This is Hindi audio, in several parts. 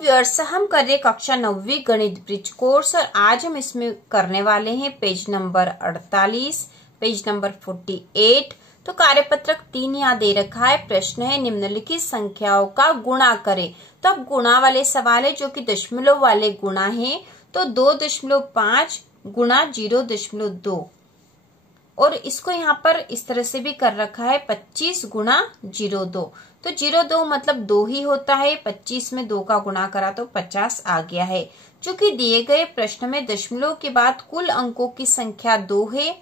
व्यूअर्स, हम कर रहे कक्षा 9वीं गणित ब्रिज कोर्स और आज हम इसमें करने वाले हैं पेज नंबर 48, पेज नंबर 48। तो कार्यपत्रक 3 यहाँ दे रखा है। प्रश्न है निम्नलिखित संख्याओं का गुणा करें। तो अब गुणा वाले सवाल है जो कि दशमलव वाले गुणा है। तो 2.5 गुणा 0.2 और इसको यहाँ पर इस तरह से भी कर रखा है 25 गुणा 0.2। तो 0.2 मतलब 2 ही होता है। 25 में 2 का गुणा करा तो 50 आ गया है। चूंकि दिए गए प्रश्न में दशमलव के बाद कुल अंकों की संख्या 2 है।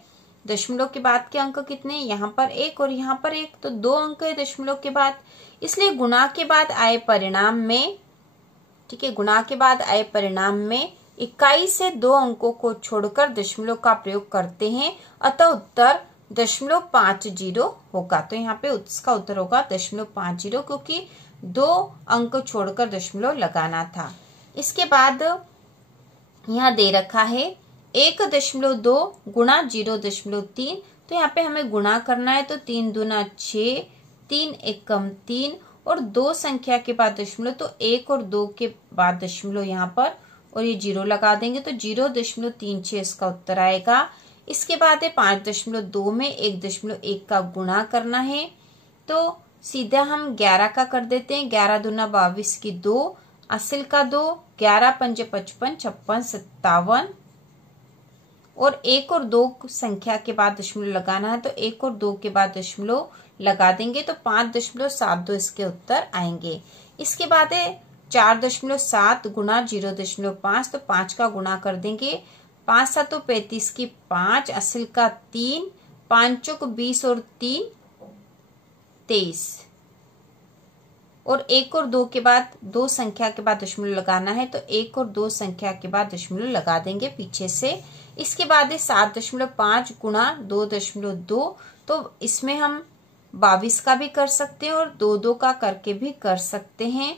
दशमलव के बाद के अंक कितने, यहाँ पर 1 और यहाँ पर 1, तो 2 अंक है दशमलव के बाद। इसलिए गुणा के बाद आए परिणाम में, ठीक है, गुणा के बाद आए परिणाम में इकाई से 2 अंकों को छोड़कर दशमलव का प्रयोग करते हैं। अतः उत्तर 0.50 होगा। तो यहाँ पे इसका उत्तर होगा 0.50 क्योंकि 2 अंक छोड़कर दशमलव लगाना था। इसके बाद यहाँ दे रखा है 1.2 गुणा 0.3। तो यहाँ पे हमें गुणा करना है। तो 3 दूना 6, 3 एकम 3 और 2 संख्या के बाद दशमलव, तो 1 और 2 के बाद दशमलव यहाँ पर और ये 0 लगा देंगे तो 0.36 इसका उत्तर आएगा। इसके बाद है 5.2 में 1.1 का गुणा करना है। तो सीधा हम 11 का कर देते हैं। 11 दूना 22 की 2, असिल का 2, 11 पंजे 55, 56 57 और 1 और 2 संख्या के बाद दशमलव लगाना है। तो 1 और 2 के बाद दशमलव लगा देंगे तो 5.72 इसके उत्तर आएंगे। इसके बाद है 4.7 गुणा 0.5। तो 5 का गुणा कर देंगे। 5 7 35 की 5, असिल का 3, 5 चौक 20 और 3 23 और 1 और 2 के बाद 2 संख्या के बाद दशमलव लगाना है। तो 1 और 2 संख्या के बाद दशमलव लगा देंगे पीछे से। इसके बाद है 7.5 गुणा 2.2। तो इसमें हम 22 का भी कर सकते हैं और 2 का करके भी कर सकते हैं।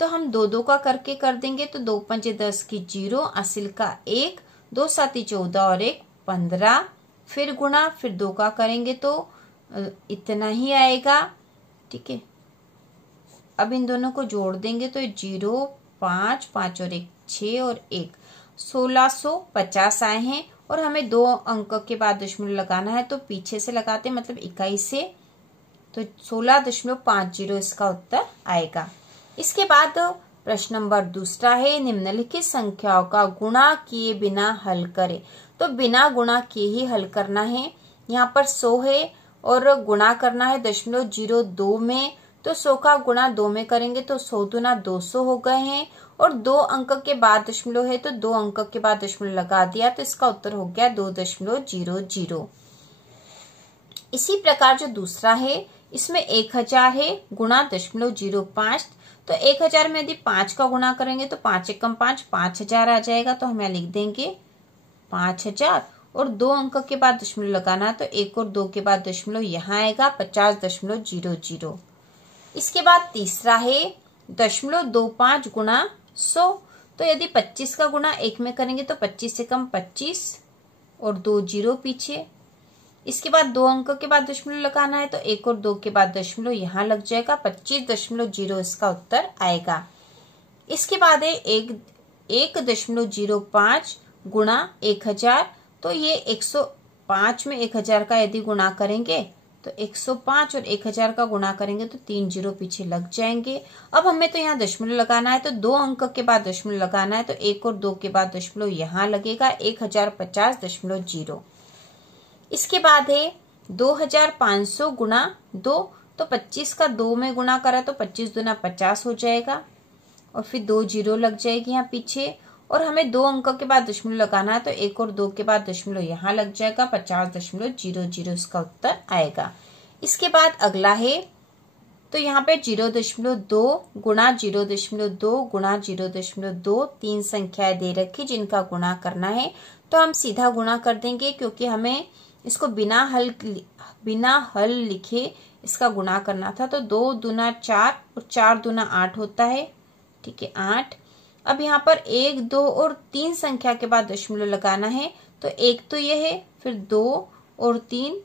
तो हम 2 का करके कर देंगे। तो 2 पंजे 10 की 0, असिल का 1, 2 साती 14 और 1 15, फिर गुणा, फिर 2 का करेंगे तो इतना ही आएगा। ठीक है, अब इन दोनों को जोड़ देंगे तो 0 5 5 और 1 6 और 1 1650 आए हैं। और हमें 2 अंक के बाद दशमलव लगाना है। तो पीछे से लगाते हैं मतलब इकाई से, तो 16.50 इसका उत्तर आएगा। इसके बाद प्रश्न नंबर दूसरा है निम्नलिखित संख्याओं का गुणा किए बिना हल करें। तो बिना गुणा किए ही हल करना है। यहाँ पर 100 है और गुणा करना है 0.02 में। तो 100 का गुणा 2 में करेंगे तो 100 दूना 200 हो गए हैं और 2 अंक के बाद दशमलव है तो 2 अंक के बाद दशमलव लगा दिया तो इसका उत्तर हो गया 2.00। इसी प्रकार जो दूसरा है इसमें 1000 है गुणा 0.05। तो 1000 में यदि 5 का गुणा करेंगे तो 5 एकम 5, 5000 आ जाएगा। तो हम यहाँ लिख देंगे 5000 और 2 अंक के बाद दशमलव लगाना। तो 1 और 2 के बाद दशमलव यहाँ आएगा 50.00। इसके बाद तीसरा है 0.25 गुणा 100। तो यदि 25 का गुणा 1 में करेंगे तो 25 एकम 25 और 2 0 पीछे। इसके बाद 2 अंक के बाद दशमलव लगाना है। तो 1 और 2 के बाद दशमलव यहाँ लग जाएगा 25.0 इसका उत्तर आएगा। इसके बाद है 1.05 गुणा 1000। तो ये 105 में 1000 का यदि गुणा करेंगे तो 105 और 1000 का गुणा करेंगे तो 3 0 पीछे लग जाएंगे। अब हमें तो यहाँ दशमलव लगाना है। तो 2 अंक के बाद दशमलव लगाना है। तो 1 और 2 के बाद दशमलव यहाँ लगेगा 1050.0। इसके बाद है 2500 गुणा 2। तो 25 का 2 में गुणा करा तो 25 दूना 50 हो जाएगा और फिर 2 0 लग जाएगी यहाँ पीछे। और हमें 2 अंक के बाद दशमलव लगाना है। तो 1 और 2 के बाद दशमलव यहाँ लग जाएगा 50.00 इसका उत्तर आएगा। इसके बाद अगला है तो यहाँ पे 0.2 गुणा 0.2 गुणा 0.2 3 संख्याएं दे रखी जिनका गुणा करना है। तो हम सीधा गुणा कर देंगे क्योंकि हमें इसको बिना हल लिखे इसका गुणा करना था। तो 2 दूना 4 और 4 दूना 8 होता है। ठीक है, 8। अब यहाँ पर 1 2 और 3 संख्या के बाद दशमलव लगाना है। तो 1 तो ये है, फिर 2 और 3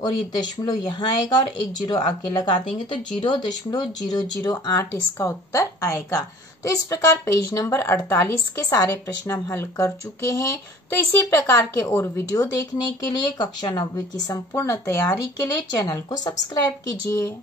और ये दशमलव यहाँ आएगा और एक जीरो आगे लगा देंगे तो 0.008 इसका उत्तर आएगा। तो इस प्रकार पेज नंबर 48 के सारे प्रश्न हम हल कर चुके हैं। तो इसी प्रकार के और वीडियो देखने के लिए कक्षा 9वीं की संपूर्ण तैयारी के लिए चैनल को सब्सक्राइब कीजिए।